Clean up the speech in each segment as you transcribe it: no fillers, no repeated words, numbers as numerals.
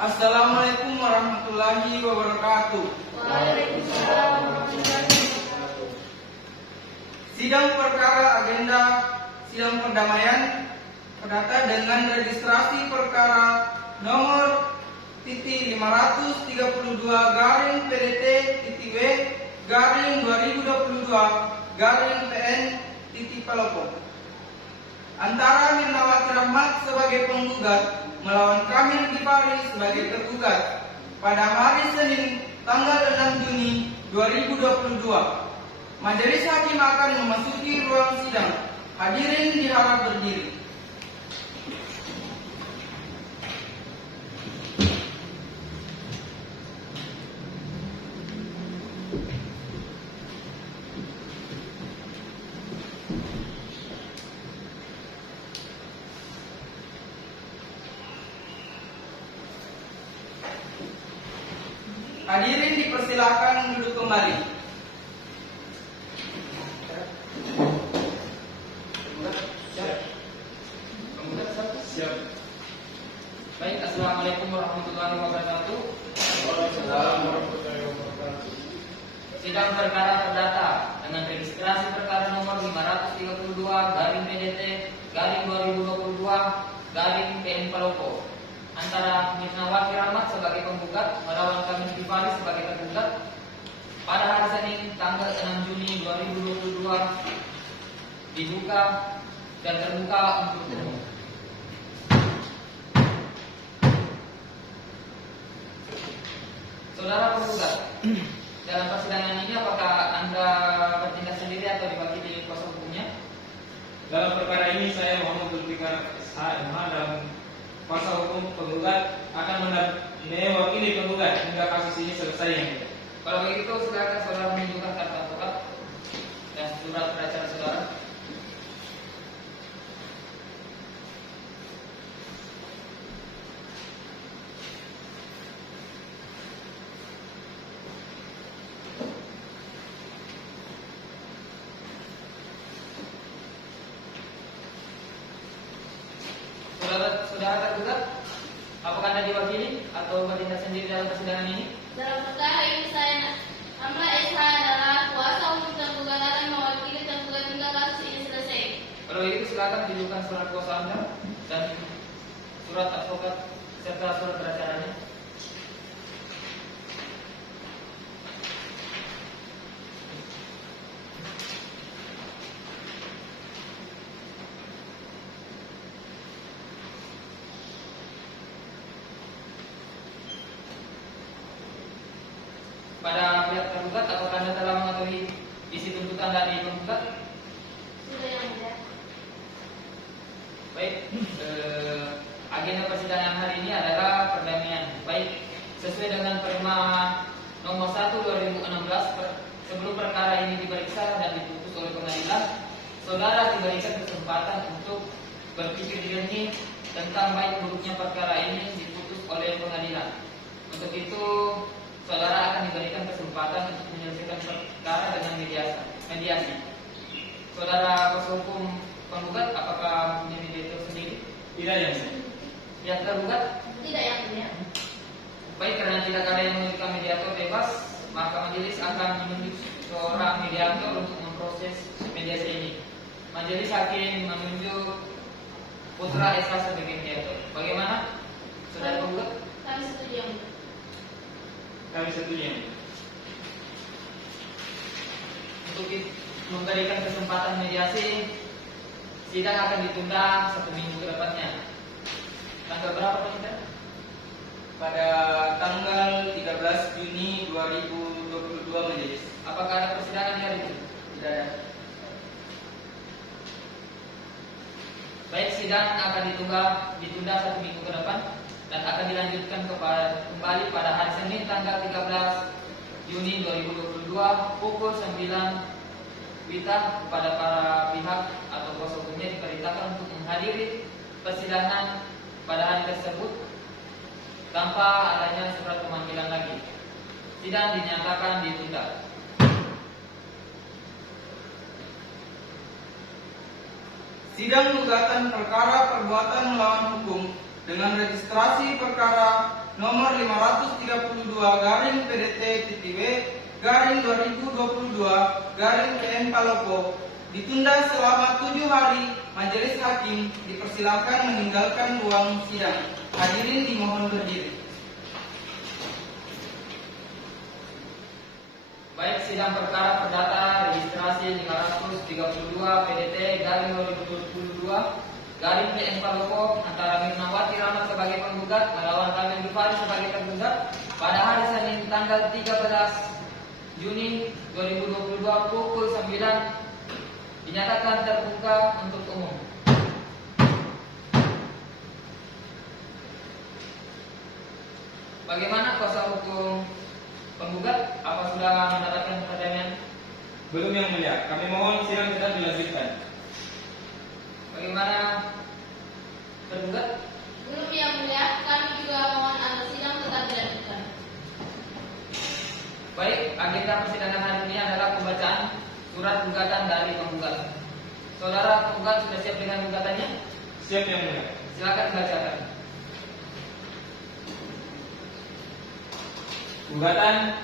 Assalamualaikum warahmatullahi wabarakatuh. Waalaikumsalam warahmatullahi wabarakatuh. Sidang perkara agenda sidang perdamaian perdata dengan registrasi perkara nomor titik 532 garing PDT titik W garing 2022 garing PN titik Palopo antara Mirnawati Rahmat sebagai penggugat melawan Kamil Gifari sebagai tergugat pada hari Senin tanggal 6 Juni 2022. Majelis hakim akan memasuki ruang sidang. Hadirin diharap berdiri. Hadirin dipersilakan duduk kembali. Siap. Baik, assalamualaikum warahmatullahi wabarakatuh. Waalaikumsalam warahmatullahi wabarakatuh. Sidang perkara perdata dengan registrasi perkara nomor 532 garing PDT garing 2022 garing PN Palopo antara Mirnawati Rahmat sebagai penggugat melawan Kamil Gifari sebagai tergugat pada hari Senin tanggal 6 Juni 2022 dibuka dan terbuka untuk umum. Saudara penggugat, dalam persidangan ini apakah Anda bertindak sendiri atau diwakili kuasa hukumnya? Dalam perkara ini saya Muhammad Zulfikar SHMH dan kuasa hukum penggugat akan mewakili penggugat hingga kasus ini selesai. Kalau begitu silakan saudara menunjukkan kartu advokat dan surat beracara saudara. Saudara tergugat, apakah Anda diwakili atau bertindak sendiri dalam persidangan ini? Dalam perkara ini saya Amra SH adalah kuasa hukum tergugat akan mewakili tergugat hingga kasus ini selesai. Kalau begitu silakan tunjukkan surat kuasa Anda dan surat advokat serta surat beracaranya. Pada pihak tergugat, apakah Anda telah mengetahui isi tuntutan dari penggugat? Sudah yang mulia. Baik, agenda persidangan hari ini adalah perdamaian. Baik, sesuai dengan perma nomor 1 2016, sebelum perkara ini diperiksa dan diputus oleh pengadilan, saudara diberikan kesempatan untuk berpikir jernih tentang baik buruknya perkara ini diputus oleh pengadilan. Untuk itu, saudara akan diberikan kesempatan untuk menyelesaikan perkara dengan mediasi. Saudara kuasa hukum penggugat, apakah punya mediator sendiri? Tidak yang saya. Yang tergugat? Tidak yang mulia. Baik, karena tidak ada yang memiliki mediator bebas, maka majelis akan menunjuk seorang mediator untuk memproses mediasi ini. Majelis hakim menunjuk Putra SH sebagai mediator. Bagaimana, saudara penggugat? Kami setuju yang mulia. Kami setuju. Untuk memberikan kesempatan mediasi, sidang akan ditunda 1 minggu ke depannya. Tanggal berapa Pak Indra? Pada tanggal 13 Juni 2022 majelis. Apakah ada persidangan di hari itu? Tidak ada. Baik, sidang akan ditunda 1 minggu ke depan dan akan dilanjutkan kembali pada hari Senin tanggal 13 Juni 2022 pukul 9 WITA kepada para pihak atau kuasa hukumnya diperintahkan untuk menghadiri persidangan pada hari tersebut tanpa adanya surat pemanggilan lagi. Sidang dinyatakan ditunda. Sidang gugatan perkara perbuatan melawan hukum dengan registrasi perkara nomor 532 garing PDT-W/2022 garing PN Palopo ditunda selama 7 hari. Majelis hakim dipersilakan meninggalkan ruang sidang. Hadirin dimohon berdiri. Baik, sidang perkara perdata registrasi 532 PDT garing 2022 garing PN Palopo antara Mirnawati Rahmat sebagai penggugat melawan Kamil Gifari sebagai tergugat pada hari Senin tanggal 13 Juni 2022 pukul 9 dinyatakan terbuka untuk umum. Bagaimana kuasa hukum penggugat? Apa sudah mendapatkan perdamaian? Belum, Yang Mulia. Kami mohon sidang tetap dilanjutkan. Bagaimana tergugat? Belum Yang Mulia, kami juga mohon agar sidang tetap dilanjutkan. Baik, agenda persidangan hari ini adalah pembacaan surat gugatan dari penggugat. Saudara penggugat sudah siap dengan gugatannya? Siap, Yang Mulia. Silakan bacakan. Gugatan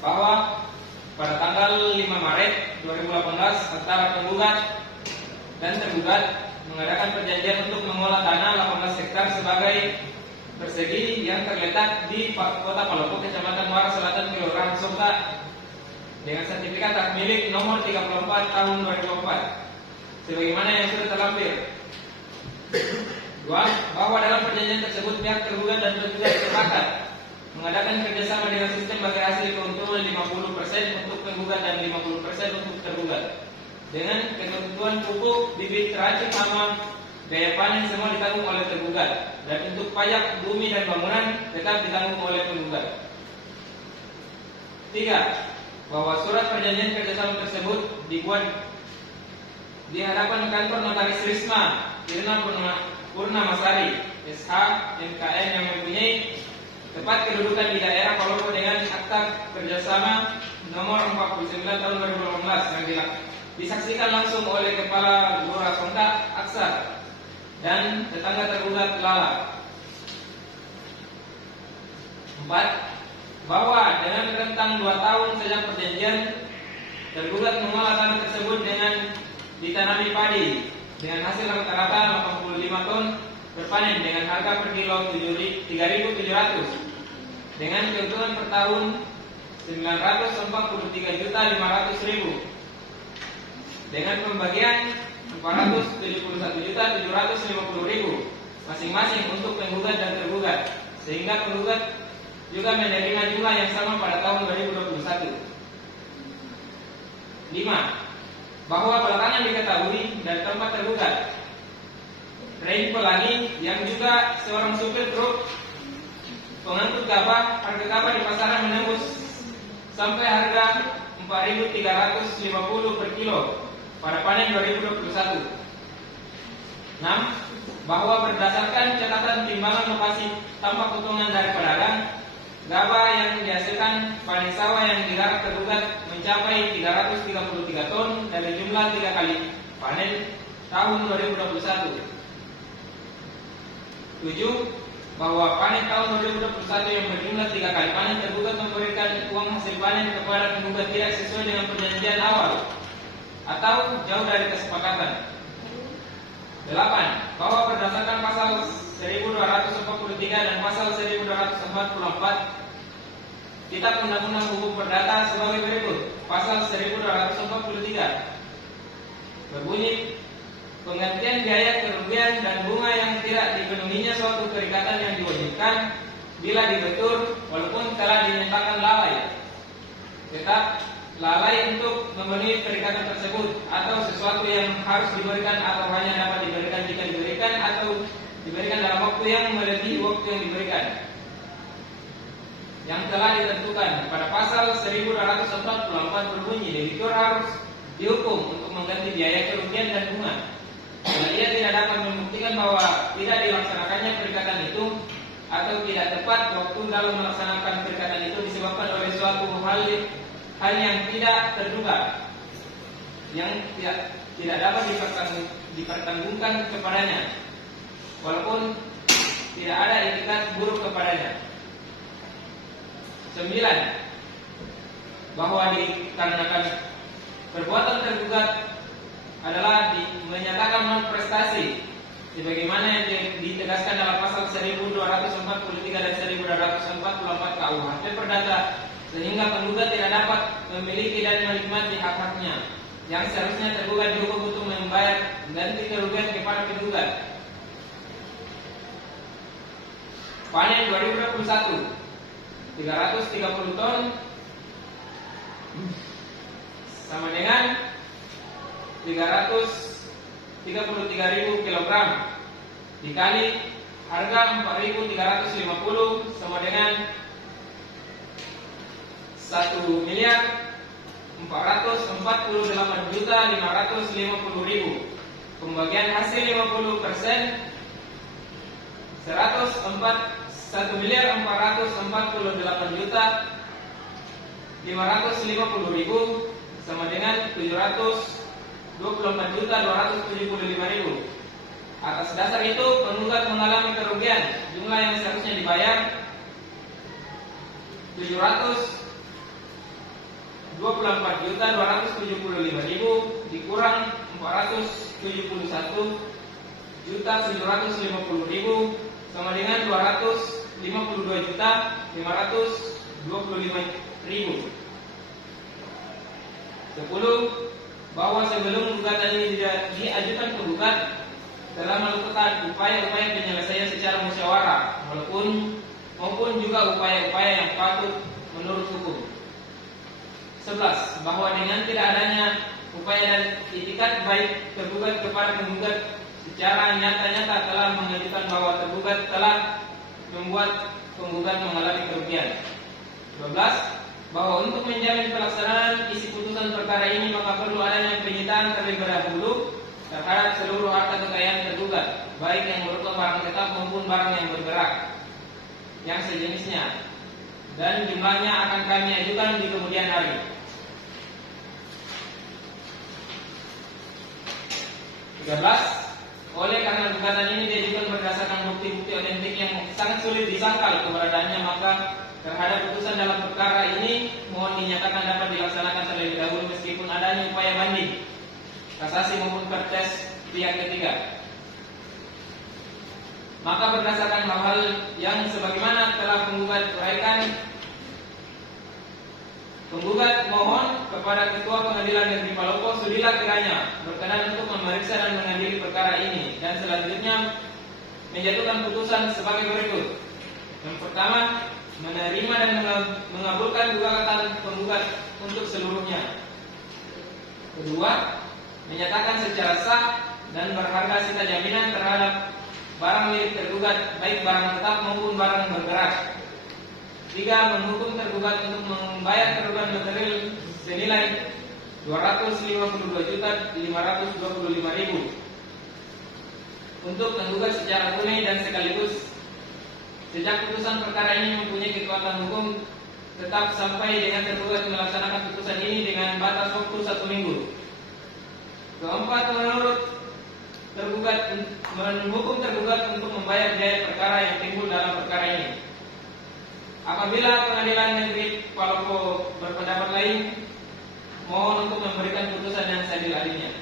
bahwa pada tanggal 5 Maret 2018 antara penggugat dan tergugat mengadakan perjanjian untuk mengolah tanah 18 hektar sebagai persegi yang terletak di Kota Palopo, Kecamatan Muara Selatan, Kelurahan Songka dengan sertifikat hak milik nomor 34 tahun 2004 sebagaimana yang sudah terlampir. 2. Bahwa dalam perjanjian tersebut pihak tergugat dan tergugat sepakat mengadakan kerjasama dengan sistem bagi hasil keuntungan 50% untuk penggugat dan 50% untuk tergugat dengan ketentuan pupuk, bibit, racun hama, biaya panen semua ditanggung oleh tergugat dan untuk pajak bumi dan bangunan tetap ditanggung oleh penggugat. 3. Bahwa surat perjanjian kerjasama tersebut dibuat di hadapan kantor Notaris Risma Irna Purnamasari SH MKM yang mempunyai tempat kedudukan di daerah Palopo dengan akta kerjasama nomor 49 tahun 2018 yang disaksikan langsung oleh Kepala Lurah Songka Aksar dan tetangga tergugat Lala. 4. Bahwa dengan rentang 2 tahun sejak perjanjian tergugat mengolah tanah tersebut dengan ditanami padi dengan hasil rata-rata 85 ton berpanen dengan harga per kilo 3.700 dengan keuntungan per tahun 943.500.000 dengan pembagian 471.750.000 masing-masing untuk penggugat dan tergugat sehingga penggugat juga menerima jumlah yang sama pada tahun 2021. 5. Bahwa belakangan diketahui dan tempat tergugat Rain Pelangi yang juga seorang supir truk pengangkut gabah, harga gabah di pasaran menembus sampai harga 4.350 per kilo pada panen 2021. 6. Bahwa berdasarkan catatan timbangan lokasi tampak potongan dari pedagang, gabah yang dihasilkan panen sawah yang digarap tergugat mencapai 333 ton dari jumlah 3 kali panen tahun 2021. 7. Bahwa panen tahun 2021 yang berjumlah 3 kali panen tergugat memberikan uang hasil panen kepada penggugat tidak sesuai dengan perjanjian awal atau jauh dari kesepakatan. 8. Bahwa berdasarkan pasal 1243 dan pasal 1244 Kitab Undang-Undang Hukum Perdata sebagai berikut. Pasal 1243 berbunyi, penggantian biaya kerugian dan bunga yang tidak dipenuhinya suatu perikatan yang diwajibkan bila dibetur walaupun telah dinyatakan lalai, tetap lalai untuk memenuhi perikatan tersebut atau sesuatu yang harus diberikan atau hanya dapat diberikan jika diberikan atau diberikan dalam waktu yang melebihi waktu yang diberikan yang telah ditentukan pada pasal 1244 berbunyi, debitur harus dihukum untuk mengganti biaya kerugian dan bunga bila ia tidak dapat membuktikan bahwa tidak dilaksanakannya perikatan itu atau tidak tepat waktu dalam melaksanakan perikatan itu disebabkan oleh suatu hal yang tidak terduga yang tidak dapat dipertanggungjawabkan kepadanya walaupun tidak ada etikat buruk kepadanya. 9. Bahwa dikarenakan perbuatan tergugat adalah menyatakan non prestasi sebagaimana yang ditegaskan dalam pasal 1243 dan 1244 KUHP Perdata, sehingga penggugat tidak dapat memiliki dan menikmati hak-haknya yang seharusnya tergugat dihukum untuk membayar ganti kerugian kepada penggugat. Panen 2021 330 ton sama dengan 333.000 kg dikali harga 4.350 sama dengan 1.448.550.000. Pembagian hasil 50%, 1.448.550.000 sama dengan 724.275.000. Atas dasar itu penggugat mengalami kerugian jumlah yang seharusnya dibayar 724.275.000 dikurang 471.750.000 sama dengan 252.525.000. 10. Bahwa sebelum gugatan ini diajukan penggugat telah melakukan upaya-upaya penyelesaian secara musyawarah maupun juga upaya-upaya yang patut menurut hukum. 11. Bahwa dengan tidak adanya upaya dan itikat baik tergugat kepada penggugat secara nyata-nyata telah menunjukkan bahwa tergugat telah membuat penggugat mengalami kerugian. 12. Bahwa untuk menjamin pelaksanaan isi putusan perkara ini maka perlu adanya penyitaan terlebih dahulu terhadap seluruh harta kekayaan tergugat, baik yang berupa barang tetap maupun barang yang bergerak yang sejenisnya, dan jumlahnya akan kami ajukan di kemudian hari. 13. Oleh karena gugatan ini diajukan berdasarkan bukti-bukti otentik yang sangat sulit disangkal keberadaannya, maka terhadap putusan dalam perkara ini mohon dinyatakan dapat dilaksanakan terlebih dahulu meskipun adanya upaya banding, kasasi maupun protes pihak ketiga. Maka berdasarkan hal-hal yang sebagaimana telah penggugat uraikan, penggugat mohon kepada Ketua Pengadilan Negeri Palopo sudilah kiranya berkenan untuk memeriksa dan mengadili perkara ini dan selanjutnya menjatuhkan putusan sebagai berikut. Yang pertama, menerima dan mengabulkan gugatan penggugat untuk seluruhnya. Kedua, menyatakan secara sah dan berharga sita jaminan terhadap barang milik tergugat, baik barang tetap maupun barang bergerak. 3. Menghukum tergugat untuk membayar kerugian material senilai 252.525.000 untuk tergugat secara tunai dan sekaligus. Sejak putusan perkara ini mempunyai kekuatan hukum tetap sampai dengan tergugat melaksanakan putusan ini dengan batas waktu 1 minggu. Keempat, menghukum tergugat untuk membayar biaya perkara yang timbul dalam perkara ini. Apabila Pengadilan Negeri Palopo berpendapat lain, mohon untuk memberikan putusan yang seadil-adilnya.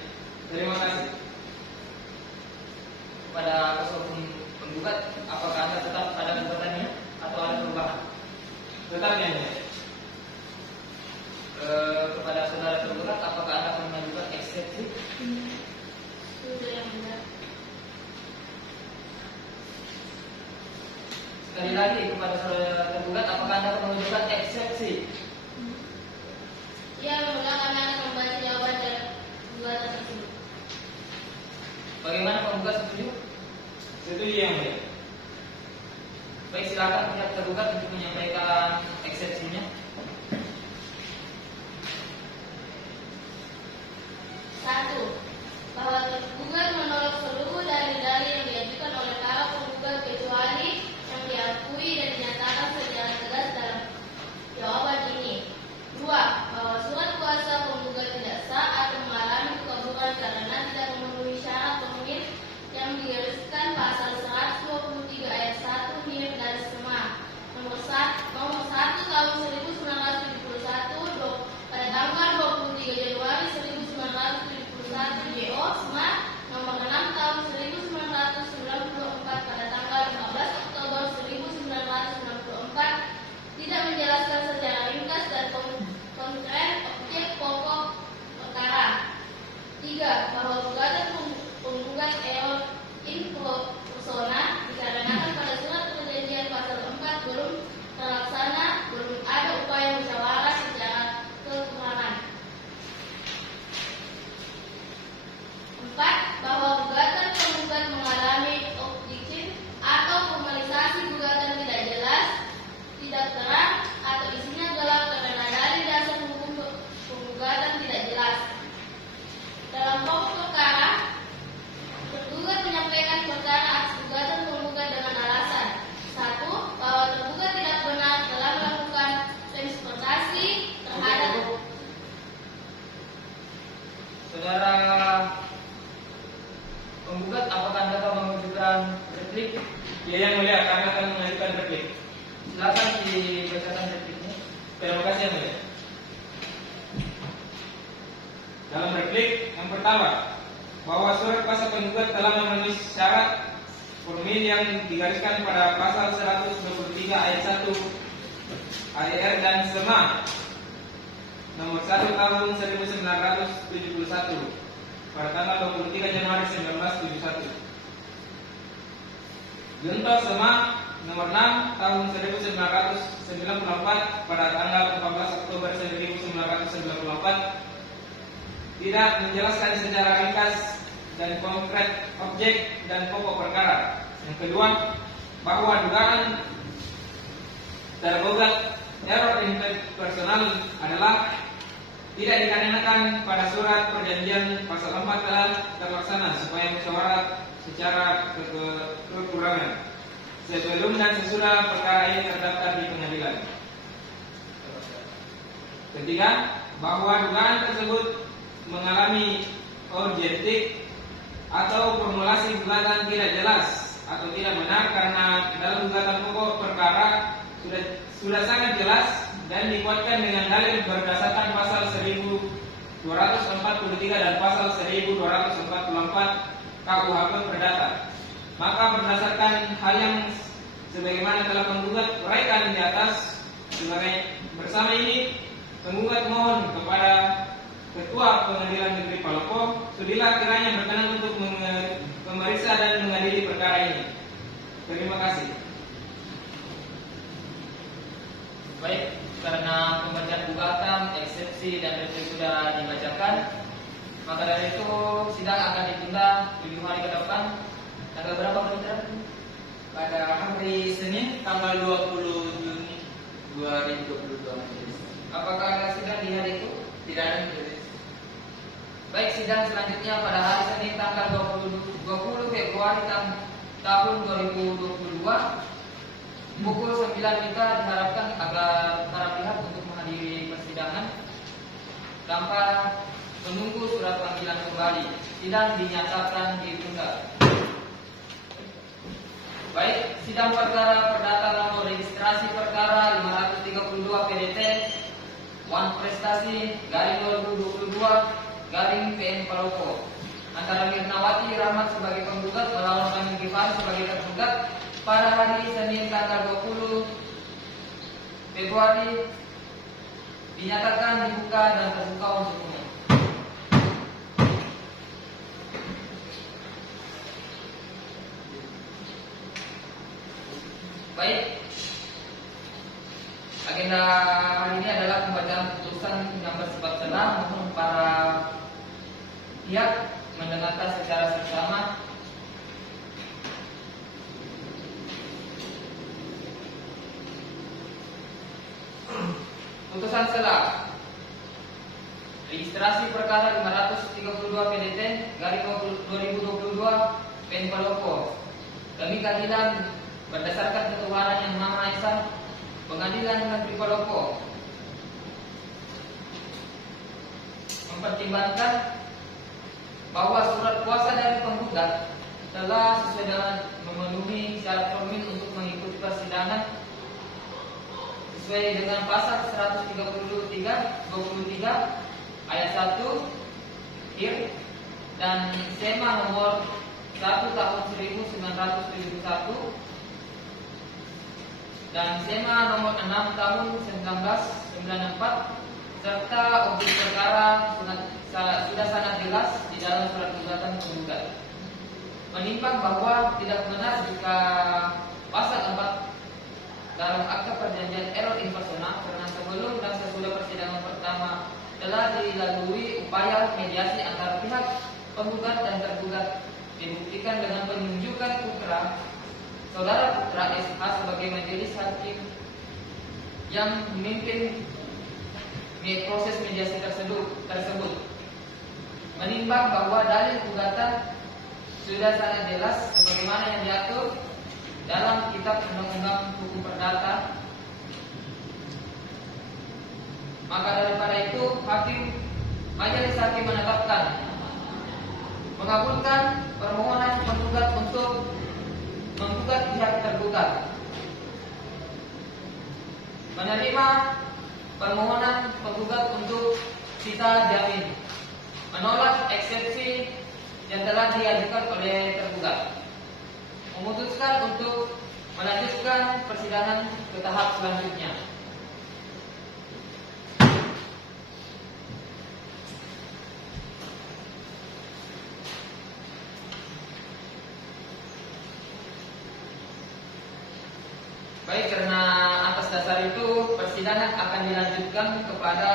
Terima kasih. Pada kesempatan penggugat, apakah Anda tetap pada gugatannya atau ada perubahan? Tetap yang mulia. Kepada saudara tergugat, apakah Anda akan mengajukan eksepsi? Sudah yang benar. Sekali lagi kepada saudara tergugat, apakah Anda akan mengajukan eksepsi? Ya, mula kami akan membaca jawaban dari gugatan tersebut. Bagaimana penggugat setuju? Setuju yang mulia. Baik, silakan pihak tergugat untuk menyampaikan eksepsinya. 1. Bahwa tergugat menolak seluruh dalil-dalil yang diajukan oleh para penggugat kecuali yang diakui dan dinyatakan secara tegas dalam jawaban ini. 2. Bahwa surat kuasa penggugat tidak sah atau mengalami kekabulan karena tidak memenuhi syarat penuhir yang digariskan pasal 123 ayat 1 replik. Ya, yang mulia, kami akan mengajukan replik. Silakan dibacakan repliknya. Terima kasih yang mulia. Dalam replik yang pertama, bahwa surat kuasa penggugat telah memenuhi syarat formil yang digariskan pada pasal 123 ayat 1 AR dan SEMA nomor 1 tahun 1971 pada tanggal 23 Januari 1971. Junto SEMA nomor 6 tahun 1994 pada tanggal 14 Oktober 1994 tidak menjelaskan secara ringkas dan konkret objek dan pokok perkara. Yang kedua, bahwa dugaan tergugat error personal adalah tidak dikarenakan pada surat perjanjian pasal 4 telah terlaksana supaya musyawarah secara kekurangan sebelum dan sesudah perkara ini terdaftar di pengadilan. Ketiga, bahwa dugaan tersebut mengalami objektif atau formulasi gugatan tidak jelas atau tidak benar karena dalam gugatan pokok perkara sudah sangat jelas dan dikuatkan dengan dalil berdasarkan pasal 1243 dan pasal 1244 KUHP Perdata. Maka berdasarkan hal yang sebagaimana telah penggugat uraikan di atas, sebagai bersama ini penggugat mohon kepada Ketua Pengadilan Negeri Palopo sudilah kiranya berkenan untuk memeriksa dan mengadili perkara ini. Terima kasih. Baik, karena pembacaan gugatan, eksepsi dan replik sudah dibacakan, maka dari itu sidang akan ditunda 7 hari ke depan. Tanggal berapa Pak? Pada hari Senin tanggal 20 Juni 2022. Apakah ada sidang di hari itu? Tidak ada majelis. Baik, sidang selanjutnya pada hari Senin tanggal 20 Februari tahun 2022 pukul 9 kita diharapkan agar para pihak untuk menghadiri persidangan tanpa menunggu surat panggilan kembali. Sidang dinyatakan ditunda. Baik, sidang perkara perdata nomor registrasi perkara 532 PDT Wan Prestasi garing 2022 garing PN Palopo antara Mirnawati Rahmat sebagai penggugat melawan Kamil Gifari sebagai tergugat pada hari Senin tanggal 20 Februari dinyatakan dibuka dan terbuka untuk umum. Baik, agenda hari ini adalah pembacaan putusan yang bersifat celah. Mohon para pihak mendengarkan secara seksama. Putusan celah registrasi perkara 532 PDT garing 2022 PN Palopo. Demi keadilan berdasarkan ketuhanan yang Maha Esa, Pengadilan Negeri Palopo mempertimbangkan bahwa surat kuasa dari penggugat telah sesuai dengan memenuhi syarat formil untuk mengikuti persidangan sesuai dengan pasal 133 ayat 1 HIR dan SEMA nomor 1 tahun 1971 dan SEMA nomor 6 tahun 1994 serta objek perkara sudah sangat jelas di dalam surat gugatan penggugat. Menimbang bahwa tidak benar jika pasal 4 dalam akta perjanjian error in persona karena sebelum dan sesudah persidangan pertama telah dilalui upaya mediasi antara pihak penggugat dan tergugat dibuktikan dengan penunjukan putra saudara Putra SH sebagai majelis hakim yang memimpin proses mediasi tersebut. Menimbang bahwa dalil gugatan sudah sangat jelas sebagaimana yang diatur dalam Kitab Undang-Undang Hukum Perdata, maka daripada itu majelis hakim menetapkan mengabulkan permohonan penggugat untuk menerima permohonan penggugat untuk sita jamin, menolak eksepsi yang telah diajukan oleh tergugat, memutuskan untuk melanjutkan persidangan ke tahap selanjutnya. Baik, karena atas dasar itu persidangan akan dilanjutkan kepada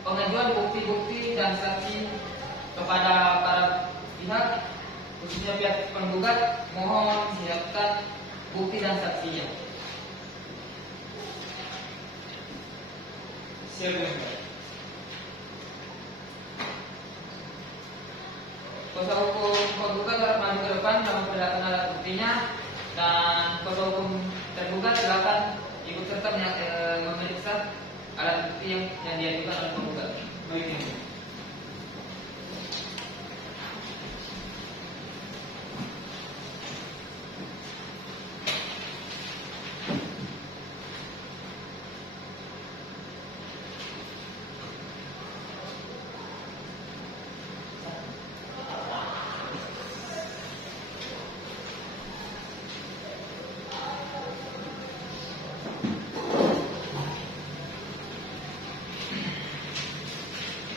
pengajuan bukti-bukti dan saksi kepada para pihak, khususnya pihak penggugat. Mohon siapkan bukti dan saksinya. Siap, Yang Mulia. Kuasa hukum penggugat dapat maju ke depan dalam memperlihatkan alat buktinya, dan kuasa hukum tergugat silakan ikut serta memeriksa alat bukti yang diajukan oleh penggugat. Baik, Yang Mulia.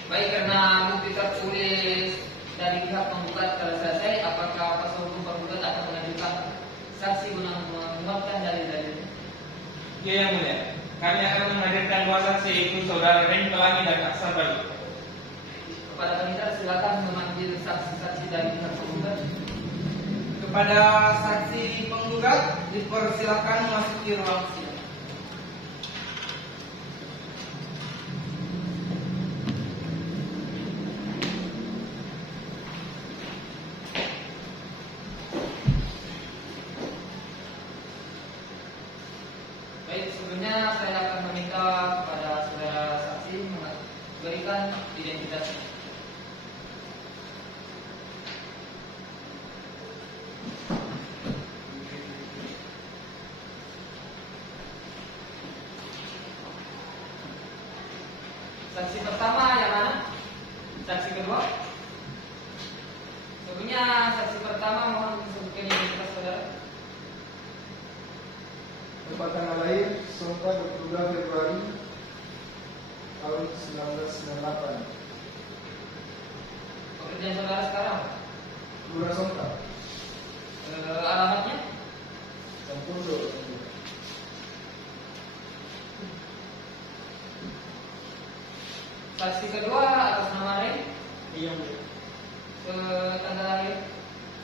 Baik, karena bukti tertulis dari pihak penggugat telah selesai, apakah kuasa hukum penggugat akan mengajukan saksi guna menguatkan dalil-dalilnya? Ya, Yang Mulia. Kami akan menghadirkan dua saksi, yaitu Saudara Ren Pelangi dan Aksa Bali. Kepada panitera silakan memanggil saksi-saksi dari pihak penggugat. Kepada saksi penggugat dipersilakan memasuki ruang sidang. Baik, sebelumnya saya akan meminta kepada saudara saksi memberikan identitasnya. Saksi pertama yang mana? Saksi kedua? Sebelumnya saksi pertama mohon disebutkan identitas saudara. Tempat tanggal lahir Songka 22 Februari tahun 1998. Pekerjaan saudara sekarang, Lurah Songka, alamatnya? Sampundo. Saksi kedua atas nama Ren, Iya, Mulia. tanggal lahir,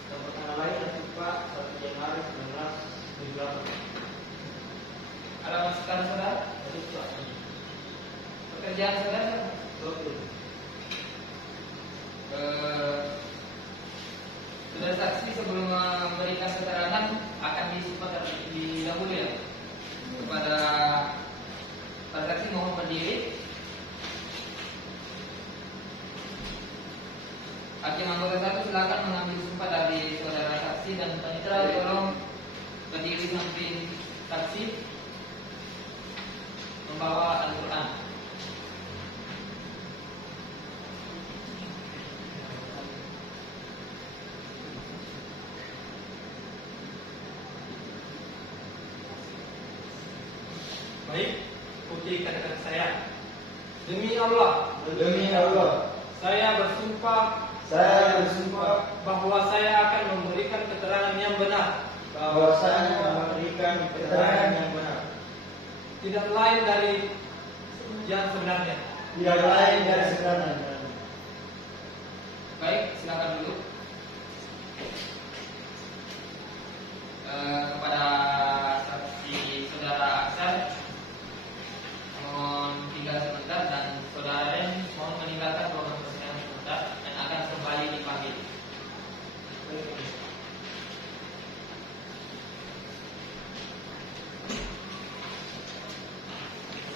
Tempat tanggal lahir Pak 1 Januari 1978. alamat sekarang saudara, pekerjaan saudara. Saudara saksi sebelum memberikan keterangan akan disumpah terlebih dahulu ya. Kepada para saksi mohon berdiri. Hakim anggota satu silakan mengambil sumpah dari saudara saksi, dan panitera tolong berdiri samping saksi membawa Al-Quran. Baik, putih kata-kata saya. Demi Allah, Demi Allah, saya bersumpah saya bersumpah bahwa saya akan memberikan keterangan yang benar, bahwa saya memberikan keterangan yang benar, tidak lain dari yang sebenarnya. tidak lain dari sebenarnya. Baik, silakan dulu. Kepada saksi saudara Aksan, mohon tinggal sebentar, dan saudara Ren mohon meninggalkan ruangan persidangan sebentar dan akan kembali dipanggil.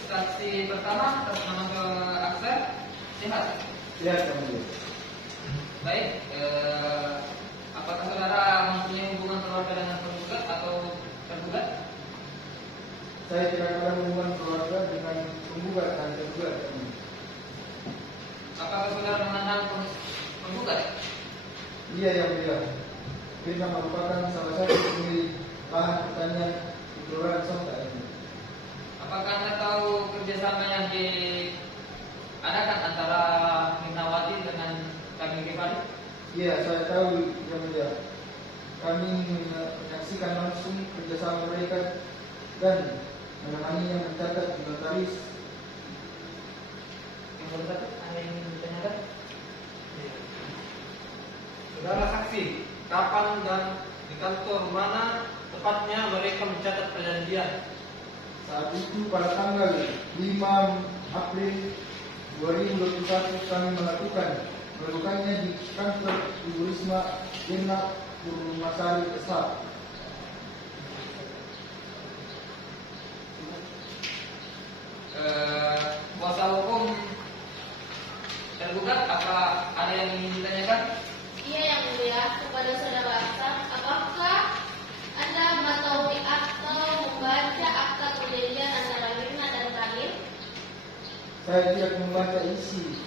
Saksi pertama atas nama Aksan, sehat. Siap, Yang Mulia. Baik, apakah saudara mempunyai hubungan keluarga dengan penggugat atau tergugat? Saya tidak ada hubungan keluarga dengan Firna merupakan salah satu pemilik lahan pertanian di Kelurahan Sonta ini. Apakah Anda tahu kerjasama yang diadakan antara Mirnawati dengan kami Kefali? Iya, saya tahu yang mulia. Kami menyaksikan langsung kerjasama mereka dan menemaninya mencatat inventaris. Yang berikut ada yang ditanyakan? Saudara saksi, kapan dan di kantor mana tepatnya mereka mencatat perjanjian? Saat itu pada tanggal 5 April 2021 kami melakukannya di kantor Ibu Risma Gena Purmasari Esa. Kuasa hukum tergugat, apa ada yang ingin ditanyakan? Iya yang mulia, kepada saudara Aksan, apakah Anda mengetahui atau membaca akta perjanjian antara Mirna dan Kamil? Saya tidak membaca isi,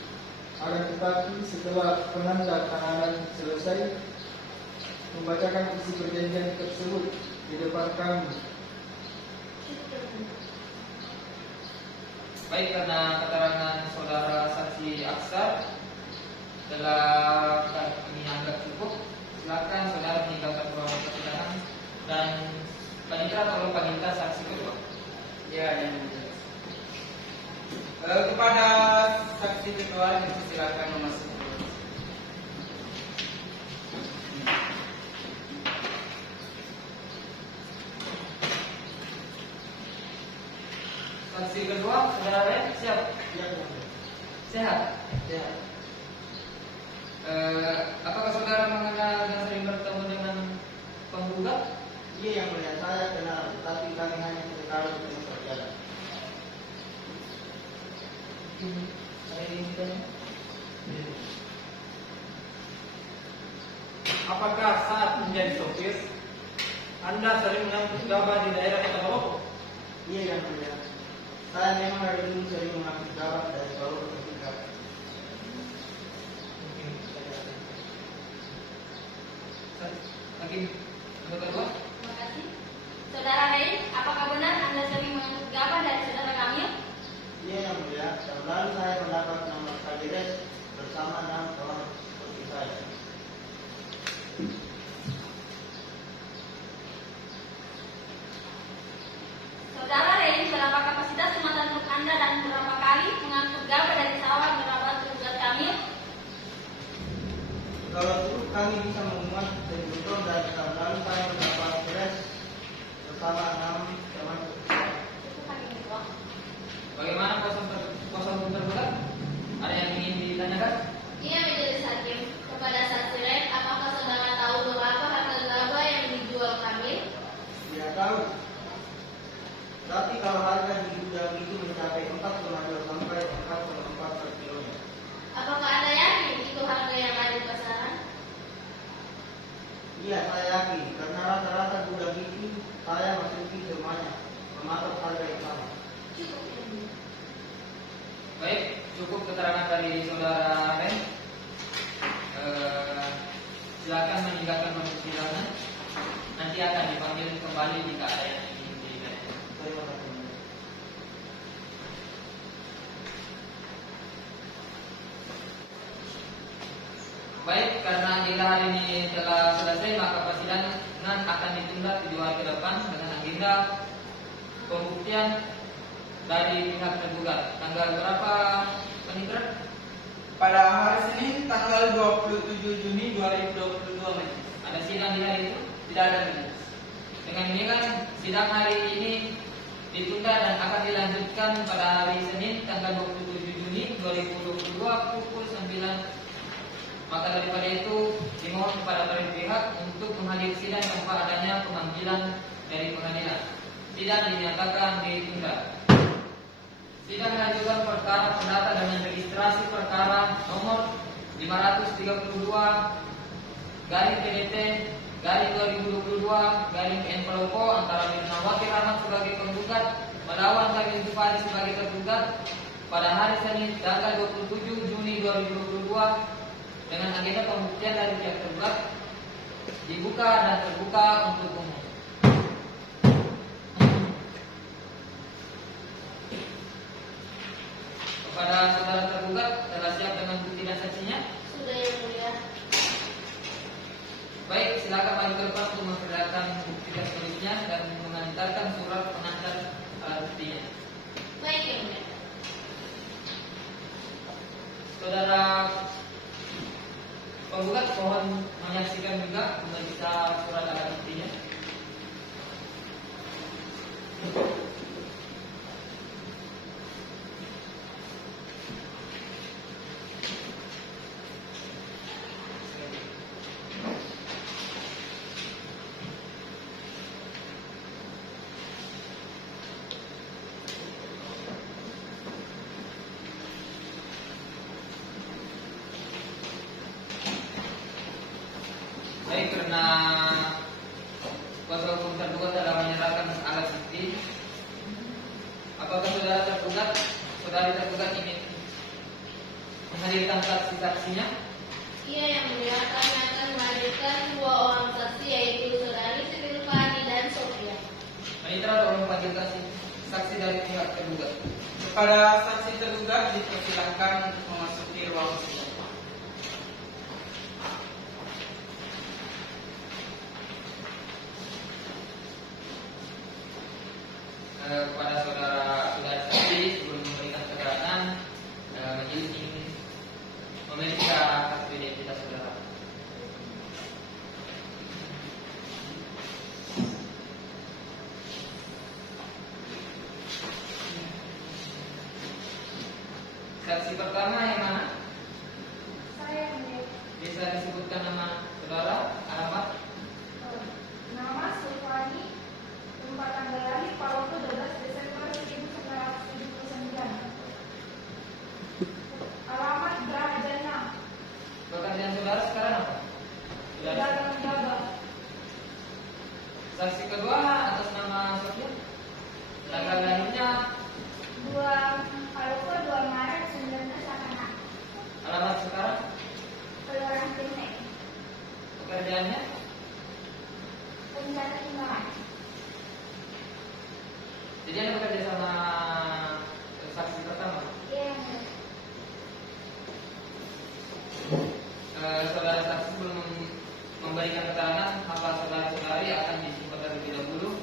akan tetapi setelah penandatanganan selesai, membacakan isi perjanjian tersebut di depan kami. Baik, karena keterangan saudara saksi Aksar telah kami anggap cukup, silakan saudara meninggalkan ruangan persidangan dan panitera tolong panggilkan saksi kedua. Ya, yang mulia. Kepada saksi kedua silakan memasuki. Saksi kedua, saudara Ren, siap? Yang mulia. Sehat? Ya. Apakah saudara mengenal dan sering bertemu dengan penggugat? Iya yang mulia, saya kenal, tapi kami hanya sekedar bertemu saja. Ada yang ditanya? Apakah saat menjadi sopir Anda sering mengangkut gabah di daerah Kota Palopo? Iya yang mulia. Saya memang dari dulu sering mengangkut gabah dari Palopo ke Tingkat. Hakim, yang kedua? Terima kasih. Saudara Rein, apakah benar Anda sering mengangkut gabah dari saudara Kamil? Iya yang mulia. Tahun lalu saya mendapat nomor kades bersama 6 orang seperti saya. Saudara Rein, berapa kapasitas muatan truk Anda dan berapa kali mengangkut gabah dari sawah merawat tugas Kamil? Kalau dulu kami bisa memuat 1.000 ton dan tahun lalu saya mendapat kades bersama 6 teman. Cukup Hakim Ketua. Bagaimana kuasa hukum tergugat? Ada yang ingin ditanyakan? Iya Majelis Hakim, kepada saksi Rein, apakah saudara tahu berapa harga gabah yang dijual Kamil? Tidak tahu. Tapi kalau harga di gudang itu mencapai 4,2 sampai 4,4 per kilonya. Apakah Anda yakin itu harga yang ada di pasaran? Iya, saya yakin karena rata-rata gudang itu saya masuki semuanya mematok harga yang sama. Cukup Yang Mulia. Baik, cukup keterangan dari saudara Ren. Silakan meninggalkan persidangan. Nanti akan dipanggil kembali jika ada yang ingin ditanyakan. Terima kasih. Baik, karena agenda hari ini telah selesai, maka persidangan akan ditunda 7 hari ke depan dengan agenda pembuktian dari pihak tergugat. Tanggal berapa, Panitera? Pada hari Senin tanggal 27 Juni 2022 Majelis. Ada sidang di hari itu? Tidak ada Majelis. Dengan ini kan sidang hari ini ditunda dan akan dilanjutkan pada hari Senin tanggal 27 Juni 2022 pukul 9. Maka daripada itu dimohon kepada para pihak untuk menghadiri sidang tanpa adanya pemanggilan dari pengadilan. Sidang dinyatakan ditunda. Sidang lanjutan perkara perdata dengan registrasi perkara nomor 532 garing PDT garing 2022 garing N Palopo antara Mirnawati Rahmat sebagai penggugat melawan Kamil Jufari sebagai tergugat pada hari Senin tanggal 27 Juni 2022 dengan agenda pembuktian dari pihak tergugat dibuka dan terbuka untuk umum. Kepada saudara tergugat, telah siap dengan bukti dan saksinya? Sudah yang mulia. Baik, silakan maju ke depan untuk memperlihatkan bukti tersebutnya dan mengantarkan surat pengantar alat buktinya. Baik yang mulia. Saudara penggugat mohon menyaksikan juga memeriksa surat alat buktinya. Baik, karena kuasa hukum tergugat telah menyerahkan alat bukti, apakah saudara tergugat, saudari tergugat ingin menghadirkan saksi-saksinya? Iya yang mulia, kami akan menghadirkan dua orang saksi yaitu saudari Sri Pani dan Sofia. Manitra tolong panggilkan saksi dari pihak tergugat. Kepada saksi tergugat dipersilakan untuk memasuki ruang sidang. Kepada saudara saksi sebelum memberikan keterangan, majelis ingin memeriksa kartu identitas saudara. Saksi pertama yang mana? Saya Hendrik. Bisa disebutkan nama saudara, alamat? Nama Sulfani, tempat tanggal lahir Palopo 12 Desember 1979. Alamat Geraha Jana, Pekerjaan saudara sekarang apa? Dagang Gabah. Saksi kedua atas nama Sofia. Tanggal lahirnya, 2 Palopo 2 Maret 1986. alamat sekarang, Kelurahan Timnek, pekerjaannya, Rencana Timbangan. jadi Anda bekerja sama saksi pertama. Iya yang mulia. Saudara saksi sebelum memberikan keterangan, maka saudara-saudari akan disumpah terlebih dahulu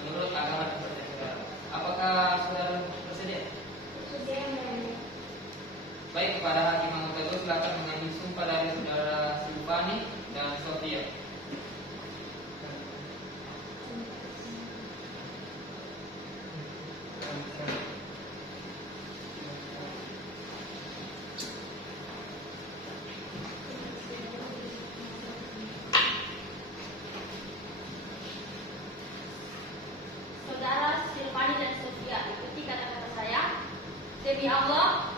menurut agama dan percaya saudara. Apakah saudara bersedia? Sudah yang mulia. Baik, kepada Hakim Anggota II silakan mengambil sumpah dari saudara Silvani dan Sofia. Saudara Sri Pani dan Sofia, ikuti kata-kata saya. Demi Allah,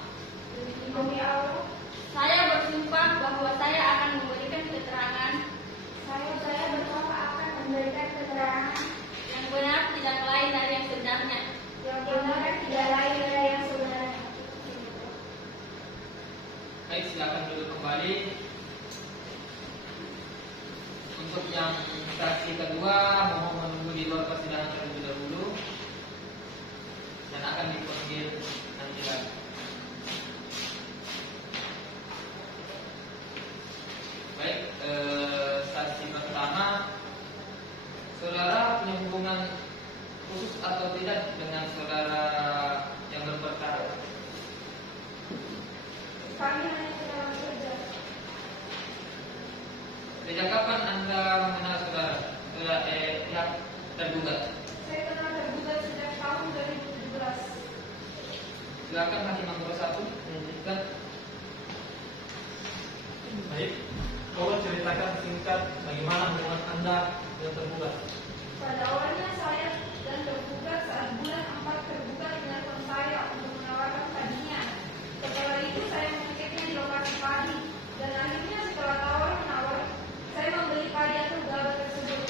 Demi Allah, saya bersumpah bahwa saya akan memberikan keterangan saya bersumpah akan memberikan keterangan yang benar, tidak lain dari yang sebenarnya. yang benar tidak lain dari yang sebenarnya. Baik, silakan duduk kembali. Untuk yang saksi kedua, mohon menunggu di luar persidangan terlebih dahulu dan akan dipanggil nanti lagi. Baik, saksi pertama, saudara punya hubungan khusus atau tidak dengan saudara yang berperkara? Kami hanya sedang bekerja. Sejak kapan Anda mengenal saudara pihak tergugat? Saya kenal tergugat sejak tahun 2017. Silakan Hakim Anggota 1 melanjutkan. Baik, tolong ceritakan singkat bagaimana hubungan Anda dengan tergugat. Pada awalnya saya dan tergugat saat bulan 4 tergugat menelpon saya untuk menawarkan padinya. Setelah itu saya mengeceknya di lokasi padi dan akhirnya setelah tawar menawar saya membeli padi atau gabah tersebut.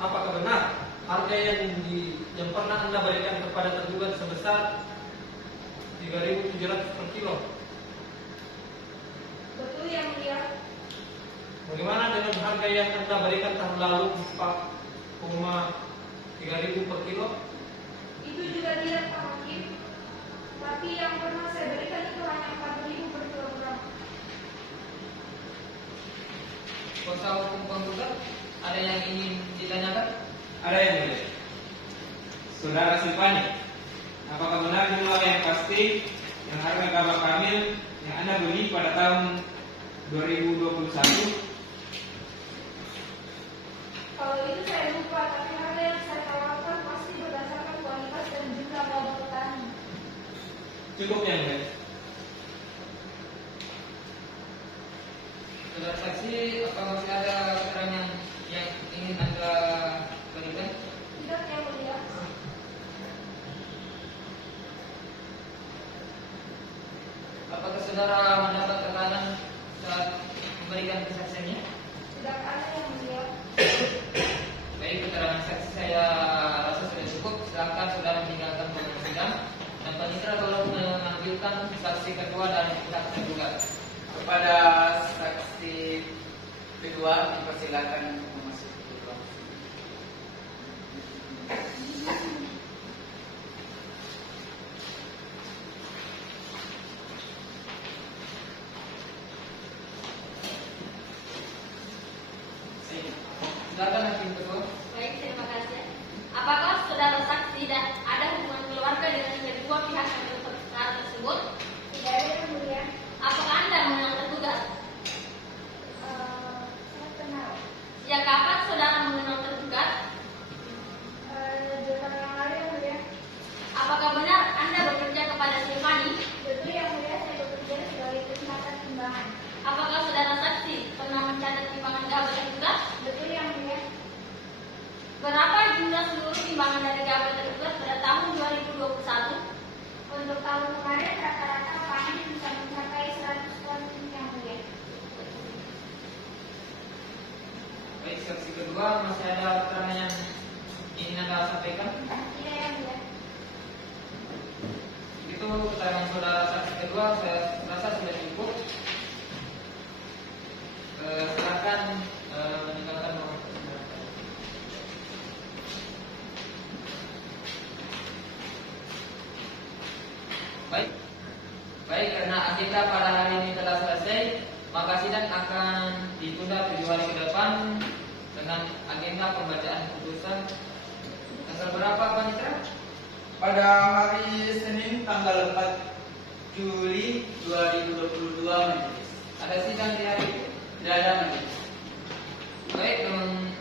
Apakah benar harga yang pernah Anda berikan kepada tergugat sebesar 3.700 per kilo? yang mulia. Bagaimana dengan harga yang Anda berikan tahun lalu 4,3.000 per kilo? Itu juga tidak, Pak Hakim. Tapi yang pernah saya berikan itu hanya 4.000 per kilogram. Kuasa hukum penggugat, ada yang ingin ditanyakan? Ada yang mulia. Saudara Silvani, apakah benar jumlah yang pasti yang harga gabah kamil yang Anda beli pada tahun 2021? Kalau itu saya lupa, tapi harga yang saya tawarkan pasti berdasarkan kualitas dan jumlah gabah petani. Cukup yang mulia. Saudara saksi, apa masih ada keterangan yang ingin Anda berikan? Tidak, yang mulia. Apakah saudara mendapat tekanan saat memberikan kesaksiannya? Tidak ada, yang mulia. Baik, keterangan saksi saya rasa sudah cukup. Silakan saudara meninggalkan ruang sidang dan panitera tolong mengambilkan saksi kedua dari pihak tergugat. Kepada saksi kedua dipersilakan memasuki ruang. Silakan hakim kedua. Baik, terima kasih. Apakah saudara saksi dan ada hubungan keluarga dengan kedua pihak yang berperkara tersebut? Tidak ada, yang mulia. Apakah Anda mengenal tergugat? Saya kenal. Sejak kapan saudara mengenal tergugat? Bukan yang lain, yang mulia. Apakah benar Anda bekerja kepada Silvani? Betul, yang mulia, saya bekerja sebagai pencatat timbangan. Apakah saudara saksi pernah mencatat timbangan gabah tergugat? Betul, yang mulia. Berapa jumlah seluruh timbangan dari gabah tergugat pada tahun 2021? Untuk tahun kemarin rata-rata panen bisa mencapai 100 ton, yang mulia. Baik, saksi kedua masih ada keterangan yang ingin Anda sampaikan? Tidak, yang mulia. Itu keterangan saudara saksi kedua saya rasa sudah cukup. Silakan meninggalkan ruang persidangan. Baik, karena agenda pada hari ini telah selesai, maka sidang akan ditunda 7 hari ke depan dengan agenda pembacaan putusan. Tanggal berapa, Pak Mitra? Pada hari Senin tanggal 4 Juli 2022 majelis. Ada sidang di hari itu? Tidak ada majelis. Baik,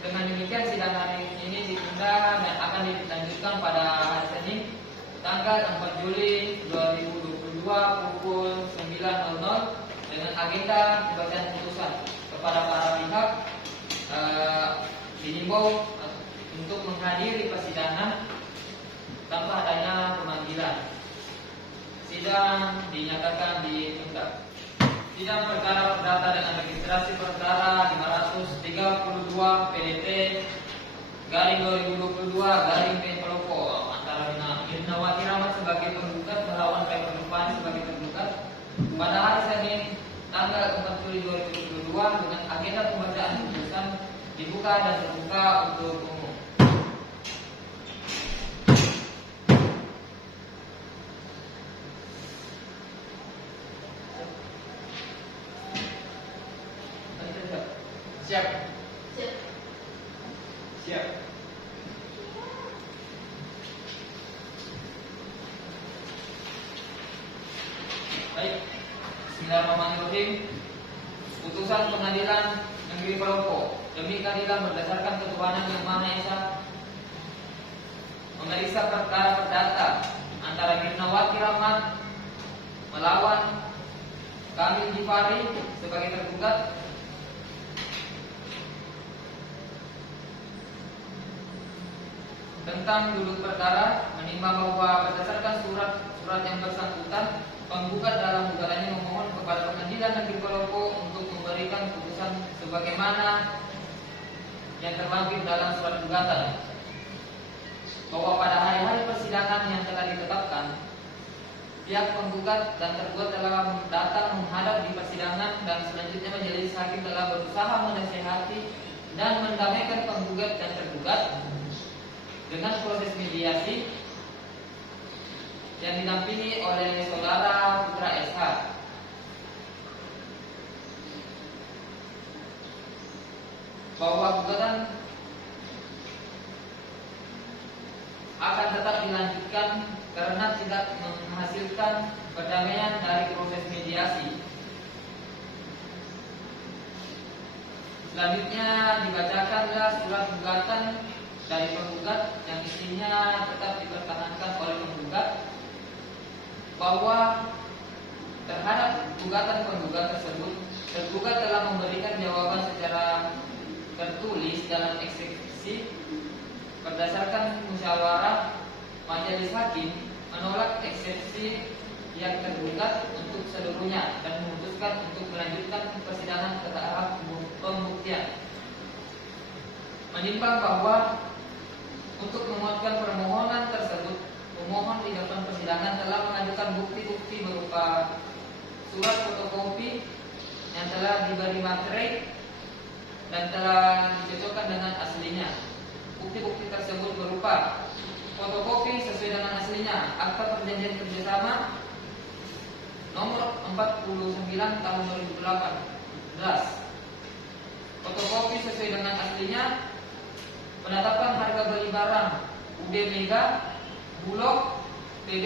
dengan demikian sidang hari ini ditunda dan akan dilanjutkan pada hari Senin tanggal 4 Juli 2022 pukul 9.00 dengan agenda pembacaan putusan. Kepada para pihak dihimbau untuk menghadiri persidangan tanpa adanya pemanggilan. Sidang dinyatakan ditunda. Sidang perkara perdata dengan registrasi perkara 532 PDT garing 2022 garing P Pelopo antara Irnawati Rahmat sebagai penggugat melawan P Perlupani sebagai penggugat pada hari Senin tanggal 4 Juli 2022 dengan agenda pembacaan putusan dibuka dan terbuka untuk umum. Siap. Siap. Siap. Baik, Bismillahirrahmanirrahim. Putusan Pengadilan Negeri Pelopo demi keadilan berdasarkan ketuhanan yang Maha Esa memeriksa perkara perdata antara Irnawati Rahmat melawan Kamil Jifari sebagai tergugat tentang duduk perkara menimbang bahwa berdasarkan surat yang bersangkutan penggugat dalam gugatannya memohon kepada Pengadilan Negeri Pelopo untuk memberikan putusan sebagaimana yang terlampir dalam surat gugatan bahwa pada hari-hari persidangan yang telah ditetapkan pihak penggugat dan tergugat telah datang menghadap di persidangan dan selanjutnya majelis hakim telah berusaha menasihati dan mendamaikan penggugat dan tergugat dengan proses mediasi yang didampingi oleh saudara Putra SH. Bahwa gugatan akan tetap dilanjutkan karena tidak menghasilkan perdamaian dari proses mediasi. Selanjutnya dibacakanlah surat gugatan dari penggugat yang isinya tetap dipertahankan oleh penggugat bahwa terhadap gugatan penggugat tersebut, tergugat telah memberikan jawaban secara tertulis dalam eksekusi berdasarkan musyawarah majelis hakim menolak eksepsi yang tergugat untuk seluruhnya dan memutuskan untuk melanjutkan persidangan ke tahap pembuktian. Menimbang bahwa untuk menguatkan permohonan tersebut, pemohon di depan persidangan telah mengajukan bukti-bukti berupa surat fotokopi yang telah diberi materai dan telah dicocokkan dengan aslinya. Bukti-bukti tersebut berupa fotokopi sesuai dengan aslinya akta perjanjian kerjasama nomor 49 tahun 2018. Fotokopi sesuai dengan aslinya penetapan harga beli barang UD Mega Bulog PB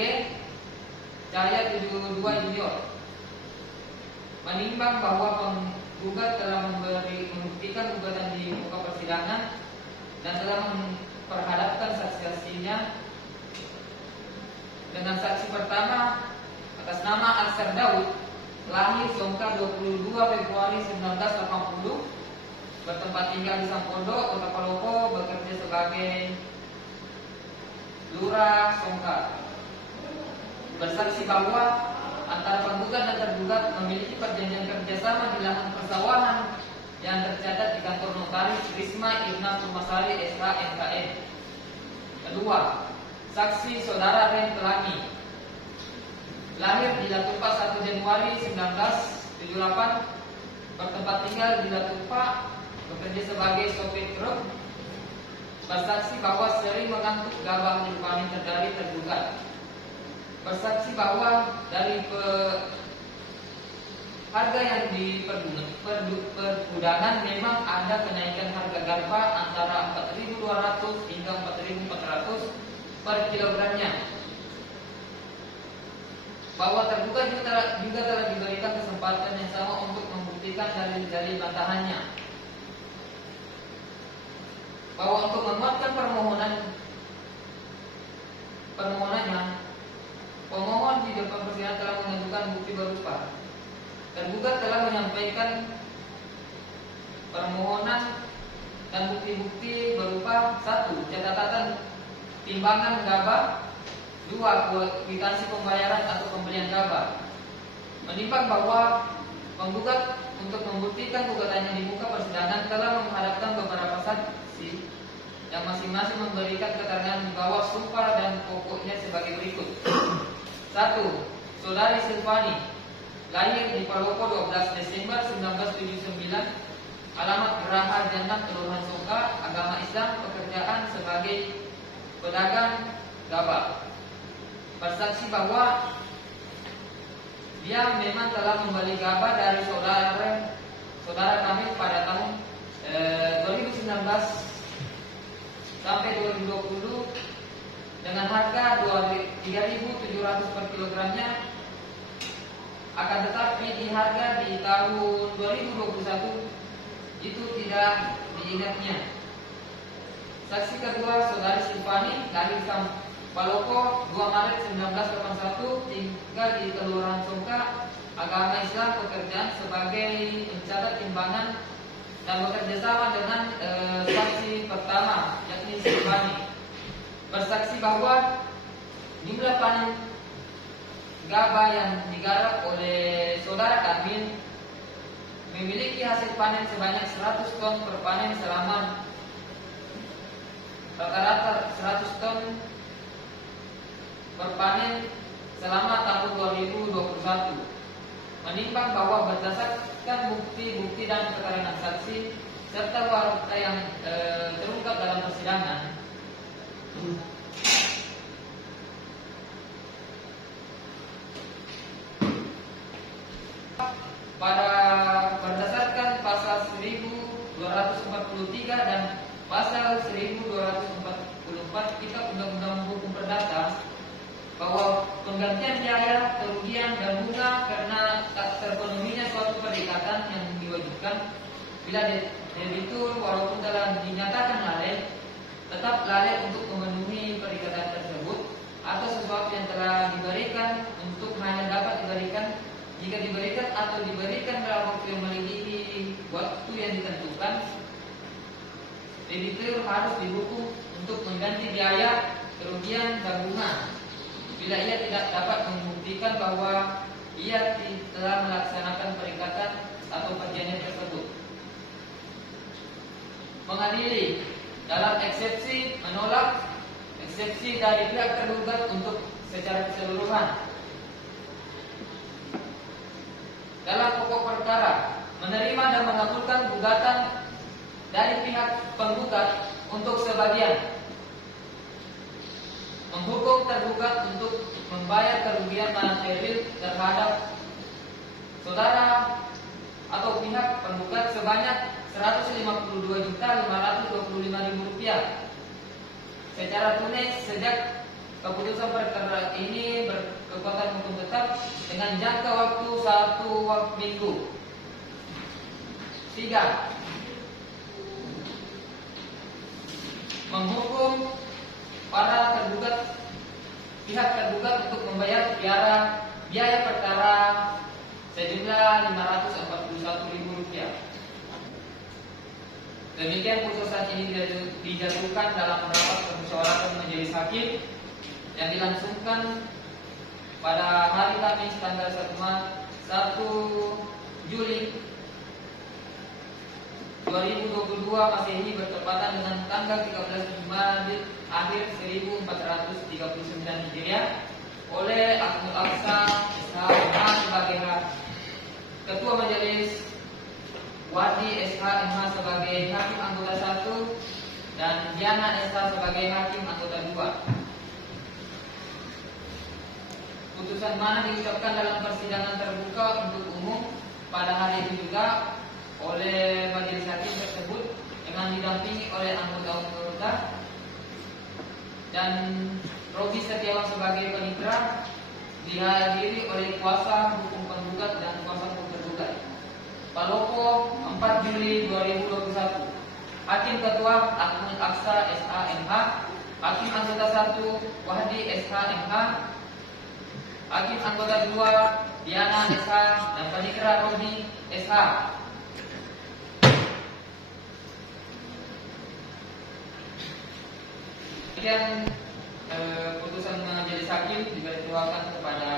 Cahaya 72 Junior. Menimbang bahwa penggugat telah membuktikan gugatan di muka persidangan dan telah memperhadapkan saksi-saksinya dengan saksi pertama atas nama Aksar Daud, lahir Songka 22 Februari 1980, bertempat tinggal di Sampondo, Kota Palopo, bekerja sebagai Lurah Songka. Bersaksi bahwa antara penggugat dan tergugat memiliki perjanjian kerjasama di lahan persawahan yang tercatat di kantor notaris Risma Ibna Permasari SH MKM. Kedua, saksi saudara Ren Pelangi, lahir di Latupa 1 Januari 1978, bertempat tinggal di Latupa, bekerja sebagai sopir truk. Bersaksi bahwa sering mengantuk gabah di panen dari tergugat. Bersaksi bahwa dari harga yang di pergudangan memang ada kenaikan harga gabah antara 4.200 hingga 4.400 per kilogramnya. Bahwa tergugat juga telah diberikan kesempatan yang sama untuk membuktikan dalil-dalil bantahannya. Bahwa untuk menguatkan permohonannya, pemohon di depan persidangan telah mengajukan bukti berupa tergugat telah menyampaikan permohonan dan bukti-bukti berupa 1. Catatan timbangan gabah, 2. Kwitansi pembayaran atau pembelian gabah. Menimbang bahwa penggugat untuk membuktikan gugatannya di muka persidangan telah menghadapkan beberapa saksi yang masing-masing memberikan keterangan di bawah sumpah dan pokoknya sebagai berikut. 1. Saudari Silvani, lahir di Palopo 12 Desember 1979, alamat Geraha Jannah, Kelurahan Songka, agama Islam, pekerjaan sebagai pedagang gabah. Bersaksi bahwa dia memang telah membeli gabah dari saudara kami pada tahun 2019 sampai 2020 dengan harga 3.700 per kilogramnya. Akan tetapi di harga di tahun 2021 itu tidak diingatnya. Saksi kedua saudari Silvani, lahir Palopo 2 Maret 1981, tinggal di Kelurahan Songka, agama Islam, pekerjaan sebagai pencatat timbangan dan bekerja sama dengan saksi pertama yakni Silvani. Bersaksi bahwa jumlah panen gabah yang digarap oleh saudara kami memiliki hasil panen sebanyak 100 ton per panen selama rata-rata 100 ton per panen selama tahun 2021. Menimbang bahwa berdasarkan bukti-bukti dan keterangan saksi serta fakta yang terungkap dalam persidangan, berdasarkan pasal 1243 dan pasal 1244 Kitab Undang-Undang Hukum Perdata, bahwa penggantian biaya, kerugian dan bunga karena tak terpenuhinya suatu perikatan yang diwajibkan bila debitur walaupun telah dinyatakan lalai tetap lalai untuk memenuhi perikatan tersebut, atau sesuatu yang telah diberikan untuk hanya dapat diberikan jika diberikan atau diberikan dalam waktu yang melebihi waktu yang ditentukan, debitur harus dihukum untuk mengganti biaya, kerugian dan bunga bila ia tidak dapat membuktikan bahwa ia telah melaksanakan perikatan atau perjanjian tersebut. Mengadili dalam eksepsi menolak eksepsi dari pihak tergugat untuk secara keseluruhan. Dalam pokok perkara, menerima dan mengabulkan gugatan dari pihak penggugat untuk sebagian, menghukum tergugat untuk membayar kerugian material terhadap saudara atau pihak penggugat sebanyak Rp152.525.000 secara tunai sejak keputusan perkara ini berkekuatan hukum tetap dengan jangka waktu 1 minggu. 3. Menghukum para pihak tergugat untuk membayar biaya perkara sejumlah Rp541.000. Demikian putusan ini dijatuhkan dalam rapat permusyawaratan majelis hakim yang dilangsungkan pada hari Kamis tanggal 1 Juli 2022 Masehi bertepatan dengan tanggal 13 Jumadil akhir 1439 Hijriah oleh Ahmad Aksa SHMH sebagai Ketua Majelis, Wadi SHMH sebagai Hakim Anggota 1 dan Diana SH sebagai Hakim Anggota 2. Putusan mana diucapkan dalam persidangan terbuka untuk umum pada hari itu juga oleh majelis hakim tersebut dengan didampingi oleh anggota-anggota dan Robi Setiawan sebagai penitra, dihadiri oleh kuasa hukum penggugat dan kuasa hukum tergugat. Palopo 4 Juli 2021. Hakim Ketua Ahmad Aksa SHMH, Hakim Anggota 1 Wahdi SHMH, Hakim Anggota 2 Diana SH dan Panitra Robi SH. Demikian putusan majelis hakim juga dituakan kepada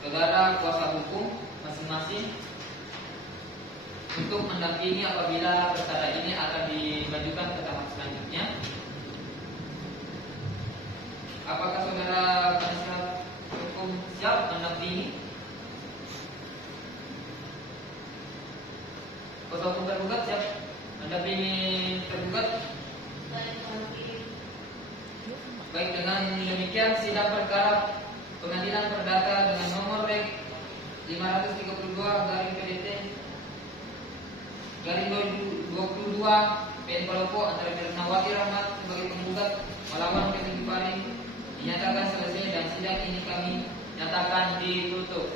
saudara kuasa hukum masing-masing untuk mendampingi apabila perkara ini akan dimajukan ke tahap selanjutnya. Apakah saudara penasihat hukum siap mendampingi? Kuasa hukum tergugat siap mendampingi tergugat? Baik, dengan demikian sidang perkara Pengadilan Perdata dengan nomor rek 532/22 PN Palopo antara Mirnawati Rahmat sebagai penggugat melawan PT Givari dinyatakan selesai dan sidang ini kami nyatakan ditutup.